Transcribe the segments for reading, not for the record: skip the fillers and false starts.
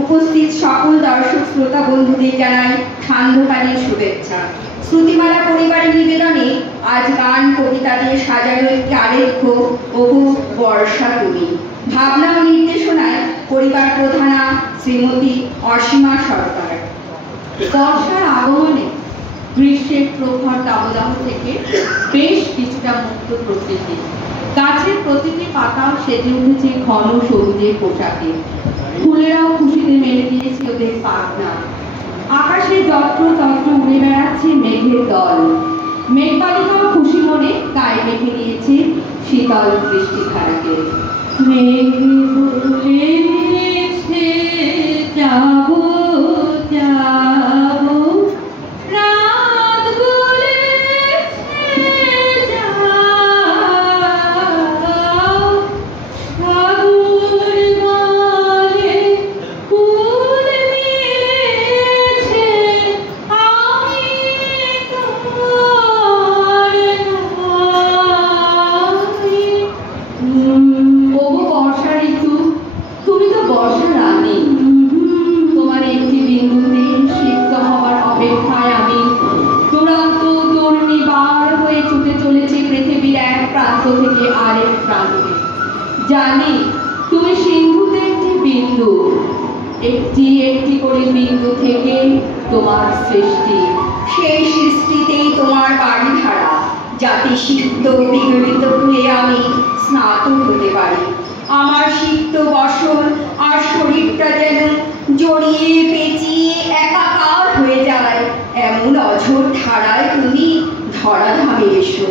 উপস্থিত সকল দর্শক শ্রোতা বন্ধুদের জানাই সান্ধ্যকালীন শুভেচ্ছা। শ্রুতিমালা পরিবারের নিবেদনে আজ গান কবিতাদের সাজানো একটি আলেখ্য ওগো বর্ষা তুমি। ভাবনা ও নির্দেশনায় পরিবার প্রধানা শ্রীমতী অসীমা সরকার। বর্ষার আগমনে গ্রীষ্মের প্রখর দাবদাহ থেকে বেশ কিছুটা মুক্ত প্রকৃতি। গাছের প্রতিটি পাতা সেজে উঠেছে ঘন সবুজের পোশাকে। ফুলেরাও খুশিতে মেরে দিয়েছে ওদের পাখনা। আকাশে যত্র তত্র উড়ে বেড়াচ্ছে মেঘের দল। মেঘবালিকাও খুশি মনে গায়ে মেখে নিয়েছে শীতল বৃষ্টিধারাকে। মেঘে বলেছে যাবো যাবো, রাত বলেছে যাও, সাগর বলে ফুল দিয়েছে আমি তোমার নই। ওগো বর্ষা ঋতু, তুমি তো বর্ষা রানী। তোমার একটি বিন্দুতে সিক্ত হবার অপেক্ষায় আমি দুরন্ত তরুণী বার হয়ে ছুটে চলেছি পৃথিবীর এক প্রান্ত থেকে আরেক প্রান্তে। জানি তুমি সিন্ধুতে একটি বিন্দু, একটি একটি করে বিন্দু থেকে তোমার সৃষ্টি। সেই সৃষ্টিতেই তোমার বাড়ি ধারা, যাতে সিক্ত বিগলিত হয়ে আমি স্নাত হতে পারি। আমার সিক্ত বসন আর শরীরটা যেন জড়িয়ে পেঁচিয়ে একাকার হয়ে যায়, এমন অঝোর ধারায় তুমি ধরাধামে এসো।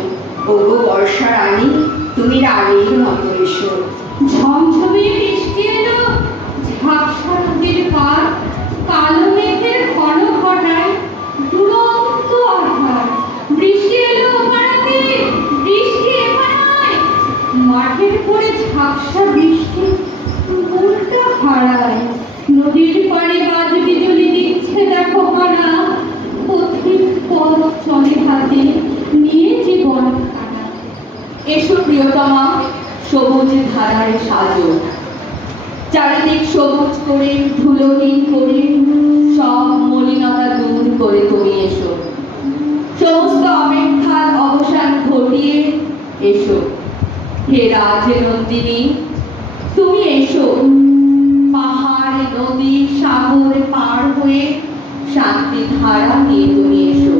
ওগো বর্ষা রানী, তুমি রানীর মতো এসো। ঝমঝমে বৃষ্টি এলো, ঝাপসা নদীর পার, কালো মেঘের ঘন ঘটায় দুরন্ত আধার। বৃষ্টি এলো পাড়াতে, বৃষ্টি এপাড়ায়, মাঠের পরে ঝাপসা বৃষ্টি মনটা হারায়। নদীর পাড়ে বাজ বিজুলি দিচ্ছে দেখো হানা, পথিক পথ চলে হাতে নিয়ে জীবন খানা। এসো প্রিয়তমা, সবুজ ধারায় সাজো, চারিদিক সবুজ করে ধুলোহীন করে সব মলিনতা দূর করে তুমি এসো। সমস্ত অপেক্ষার অবসান ঘটিয়ে এসো। হে রাজনন্দিনী, তুমি এসো। পাহাড় নদী সাগর পার হয়ে শান্তি ধারা নিয়ে তুমি এসো।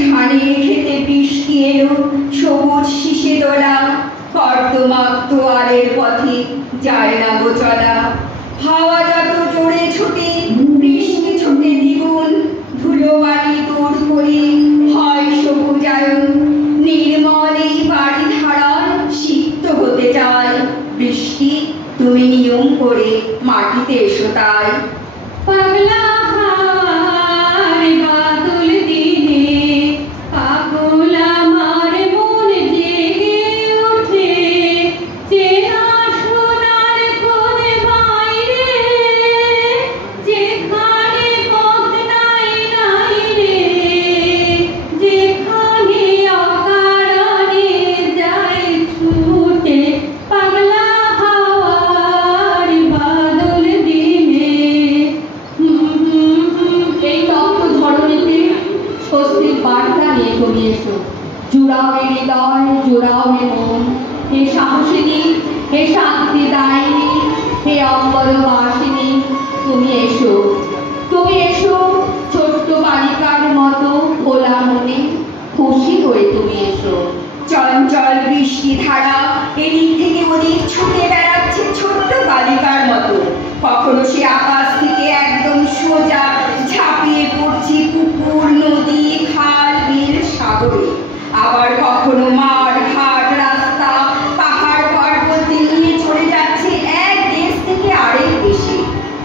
ধানের খেতে বৃষ্টি এলো, সবুজ শিশে দোলা, কর্দমাক্ত আলের পথে যায় না গো চলা। হাওয়া যত জোরে ছোটে, বৃষ্টি ছোটে দ্বিগুণ, ধুলো বাড়ি দূর করে হয় সবুজায়ন। নির্মল এই বাড়ি ধারায় সিক্ত হতে চায়, বৃষ্টি তুমি নিয়ম করে মাটিতে এসো তাই। পাগলা হাওয়ার বাদল দিনে পাগল আমার মন জেগে ওঠে, চেনা সোনার কোণে বাইরে যেখানে পথ নাই নাই রে, যেখানে অকারণে যায় ছুটে। পাগলা হাওয়ার বাদল দিনে। এই তপ্ত ধরণীতে স্বস্তির বার্তা নিয়ে তুমি এসো। জুড়াও এ হৃদয়, জোড়াও এ মন। হে সাহসিনী, হে শান্তি দায়িনী, হে অম্বরবাসিনী, তুমি এসো। তুমি এসো ছোট্ট বালিকার মতো খোলা মনে, খুশি হয়ে তুমি এসো। চঞ্চল বৃষ্টি ধারা এদিক থেকে ওদিক ছুটে বেড়াচ্ছে ছোট্ট বালিকার মতো। কখনো সে আকাশ থেকে একদম সোজা ঝাঁপিয়ে পড়ছে পুকুর, নদী, খাল, বিল, সাগরে। আবার কখনো মাঠ ঘাট রাস্তা পাহাড় পর্বত নিয়ে চলে যাচ্ছে এক দেশ থেকে আরেক দেশে।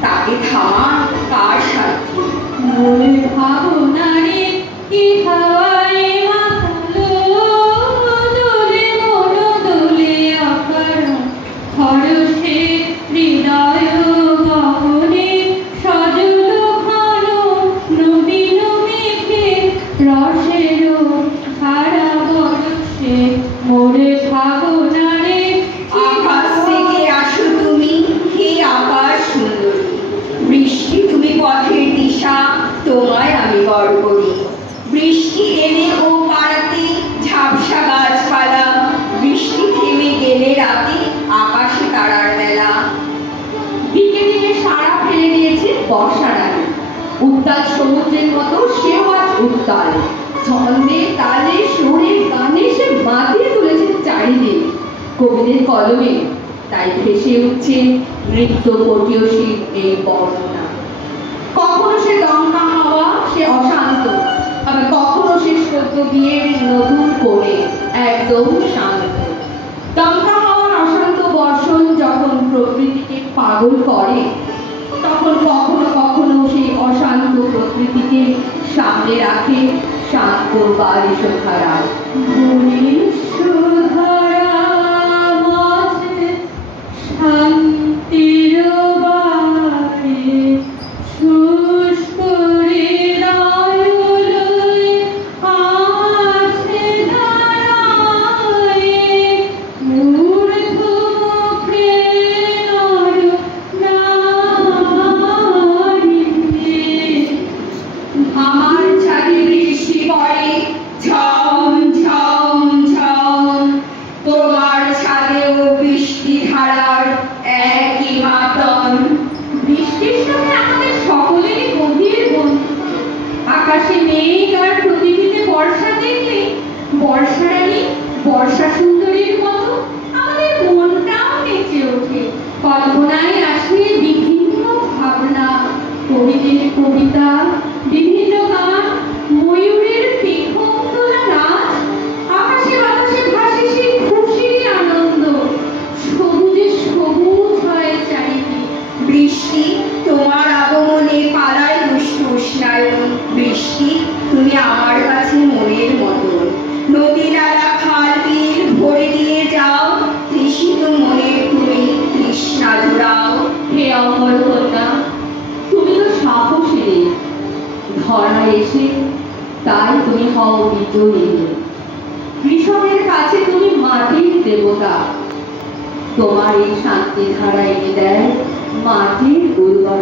তাকে থামা কার সাধ্যি? মনে ভাবনা রে কি হাওয়ায় মাতালো, দোলে মন দোলে আকার খরসে হৃদয় গগনে সজল ঘন নবীন মেঘে রসের ধারা বরসে। মোরে ভাবনা রে আকাশ থেকে আসো তুমি, হে আকাশ সুন্দরী। বৃষ্টি তোমায় আমি বর করি। বৃষ্টি এলে ও পাড়াতে ঝাপসা গাছপালা, বৃষ্টি থেমে গেলে রাতে আকাশে তারার মেলা। দিকে দিকে সারা ফেলে দিয়েছে বর্ষার আগে, উত্তাল সমুদ্রের মতো সেও আজ উত্তাল। ছন্দে তালে সুরে গানে সে মাতিয়ে তুলেছে চারিদিক কবিদের কলমে, তাই ভেসে উঠছে নৃত্য পটীয়সীর এই বর্ণনা। কখনো সে দমকা হাওয়া, সে অশান্ত, আবার কখনো সে সদ্য বিয়ের নতুন করে একদম শান্ত। দমকা হাওয়ার অশান্ত বর্ষণ যখন প্রকৃতিকে পাগল করে, তখন কখনো কখনো সেই অশান্ত প্রকৃতিকে সামনে রাখে শান্ত বারিশধারা। শান্তির বাড়ি শুষ্ক হৃদয় আছে দাঁড়ায়ে, মূর্ধ মুখে আমার ছাদে বৃষ্টি পড়ে ঝম ঝম ঝম, তোমার ছাদেও বৃষ্টি ধারার একই মাতন। বৃষ্টির সঙ্গে আমাদের সকলেরই গভীর বন্ধু। আকাশে মেঘ আর পৃথিবীতে বর্ষা দেখলে বর্ষারানী বর্ষা সুন্দরীর মতো আমাদের মনটাও নেচে ওঠে। কল্পনায় আসে বিভিন্ন ভাবনা, কবিদের কবিতা, বিভিন্ন গান, ময়ূরের পেখম তোলা নাচ, আকাশে বাতাসে ভাসে সেই খুশির আনন্দ, সবুজে সবুজ হয় চারিদিক। বৃষ্টি তোমার আগমনে পালায় দুষ্টু উষ্ণায়ন। বৃষ্টি তুমি আমার কাছে মনের মতন, নদী নালা খাল বিল ভরে দিয়ে যাও, তৃষিত মনে তুমি তৃষ্ণা জোড়াও। হে অমর কন্যা, তুমি তো সাহসী, ধরা এসে তাই তুমি হও বিজয়ী। কৃষকের কাছে তুমি মাটির দেবতা, তোমার এই শান্তি ধারা এনে দেয় মাটির উর্বরতা।